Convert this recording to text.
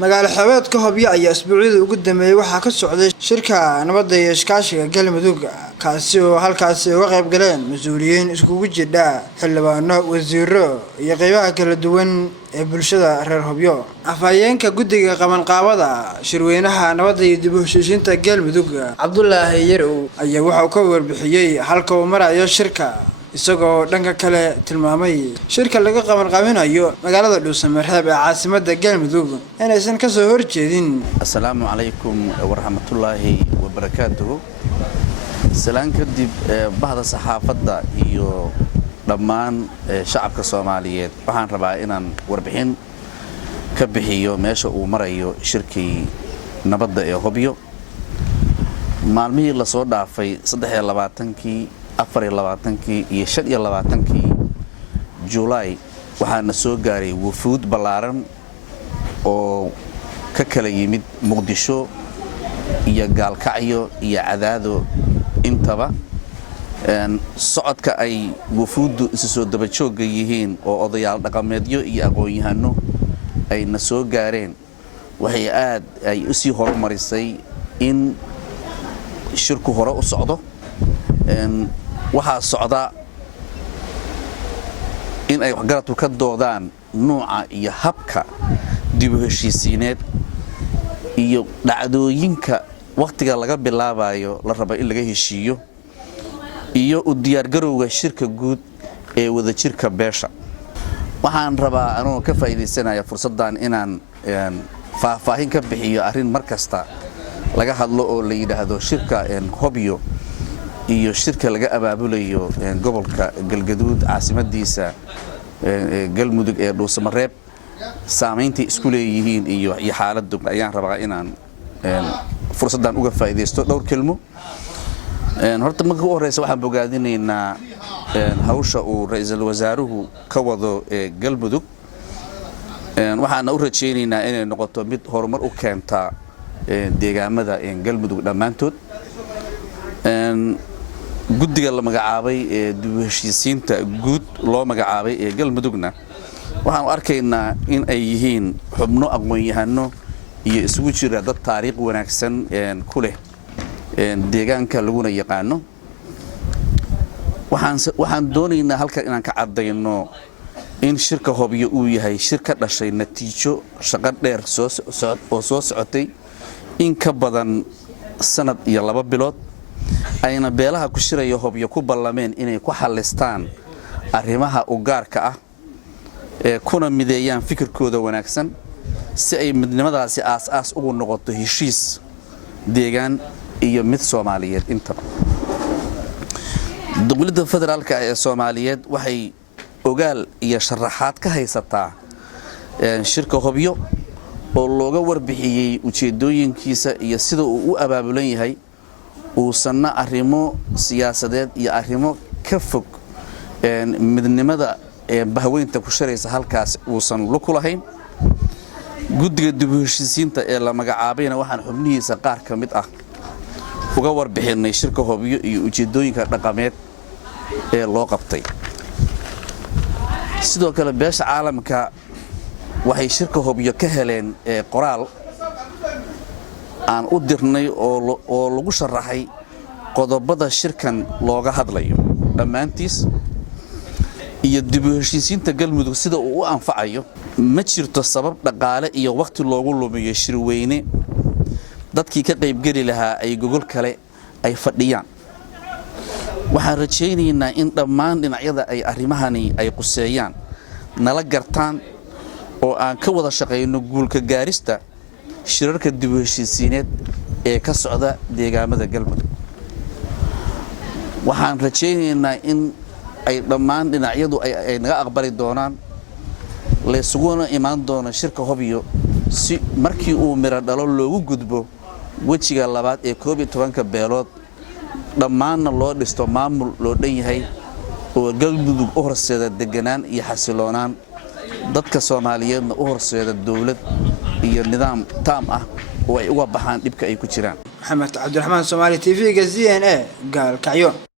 magaalo xabeedka Hobyo ayaa isbuuciyada ugu dambeeyay waxa ka socday shirka nabadda iyo iskaashiga Galmudug kaasi oo halkaas uga qayb galeen mas'uuliyiin iskugu jira xildhibaano wasiirro iyo qaybaha kala duwan ee bulshada reer Hobyo. Afhayeenka guddiga qabanqaabada shirweynaha nabadda iyo dib u heshiisiinta Galmudug Cabdullaahi Yarow ayaa waxa uu ka warbixiyay halka uu marayo shirka isagoo dhanka kale tilmaamay shirka laga qabanqaabinayo magaalada Dhuusamareeb ee caasimadda Galmudug inaysan ka soo horjeedin. Assalaamu calaykum wa rahmatullaahi wa barakaatuh. Salaan kadib bahda saxaafadda iyo dhammaan shacabka Soomaaliyeed waxaan rabaa inaan warbixin ka bixiyo meesha uu marayo shirkii nabadda ee Hobyo. Maalmihii la soo dhaafay 23 24 iyo 25 July waxaana soo gaaray wufuud ballaaran oo ka kala yimid Muqdisho iyo Gaalkacyo iyo Cadaado intaba socodka ay wufuuddu isu soo daba joog yihiin oo odayaal dhaqameedyo iyo aqoon-yahano ay na soo gaareen waxay aad ay u sii horumarisay in shirku hore u socdo waxaa socda in ay waxgaradku ka doodaan nooca iyo habka dib u heshiisiineed iyo dhacdooyinka waqtiga laga bilaabayo la rabo in laga heshiiyo iyo u diyaar garowga shirka guud ee wadajirka beesha. Waxaan rabaa anoo ka faa'iideysanayaa fursaddan inaan faahfaahin ka bixiyo arrin markasta laga hadlo oo la yiraahdo shirka Hobyo iyo shirka laga abaabulayo gobolka Galgaduud caasimadiisa Galmudug ee Dhuusamareeb saameyntii isku leeyihiin iyo xaaladdu ayaan rabaa inaan fursaddan uga faa'iideysto dhowr kelmo. Horta marka ugu horeysa waxaan bogaadinaynaa hawsha uu ra'iisul wasaaruhu ka wado Galmudug waxaan u rajaynaynaa inay noqoto mid horumar u keenta deegaamada Galmudug dhamaantood. Guddiga la magacaabay ee dib u heshiisiinta guud loo magacaabay ee Galmudugna waxaan arkaynaa in ay yihiin xubno aqoon-yahano iyo isugu jira dad taariikh wanaagsan ku leh deegaanka laguna yaqaano. waxaan doonaynaa halka inaan ka cadeyno in shirka Hobyo uu yahay shir ka dhashay natiijo shaqo dheer oo soo socotay in ka badan sanad iyo 2 bilood ayna beelaha ku shiraya Hobyo ku ballameen inay ku xallistaan arrimaha u gaarka ah ee kuna mideeyaan fikirkooda wanaagsan si ay midnimadaasi aas ugu noqoto heshiis deegaan iyo mid Soomaaliyeed intaba. Dowladda federaalka ee Soomaaliyeed waxay ogaal iyo sharaxaad ka haysataa shirka Hobyo oo looga warbixiyay ujeedooyinkiisa iyo sida uu u abaabulan yahay uusanna arrimo siyaasadeed iyo arrimo ka fog midnimada bahweynta ku shiraysa halkaas uusan lug ku lahayn. Guddiga dib u heshiisiinta ee la magacaabayna waxaan xubnihiisa qaar ka mid ah uga warbixinay shirka Hobyo iyo ujeedooyinka dhaqameed ee loo qabtay. Sidoo kale beesha caalamka waxay shirka Hobyo ka heleen qoraal aan u dirnay oo lagu sharaxay qodobada shirkan looga hadlayo dhammaantiis iyo dib u heshiisiinta Galmudug sida uu u anfacayo. Ma jirto sabab dhaqaale iyo waqti loogu lumiyo shirweyne dadkii ka qayb gali lahaa ay gogol kale ay fadhiyaan. Waxaan rajaynaynaa in dhammaan dhinacyada ay arrimahani ay quseeyaan nala gartaan oo aan ka wada shaqeyno guulka gaarista shirarka dib u heshiisiineed ee ka socda deegaamada Galmudug. Waxaan rajaynaynaa in ay dhammaan dhinacyadu ay naga aqbali doonaan la isuguna imaan doono shirka Hobyo si markii uu miro dhalo loogu gudbo wajiga labaad ee 12 beelood dhammaanna loo dhisto maamul loo dhan yahay oo Galmudug u horseeda deganaan iyo xasiloonaan dadka Soomaaliyeedna u horseeda dawlad iyo nidaam taam ah oo ay uga baxaan dhibka ay ku jiraan. Maxamed Cabdiraxmaan Soomaali TV ga CNN Gaalkacyo.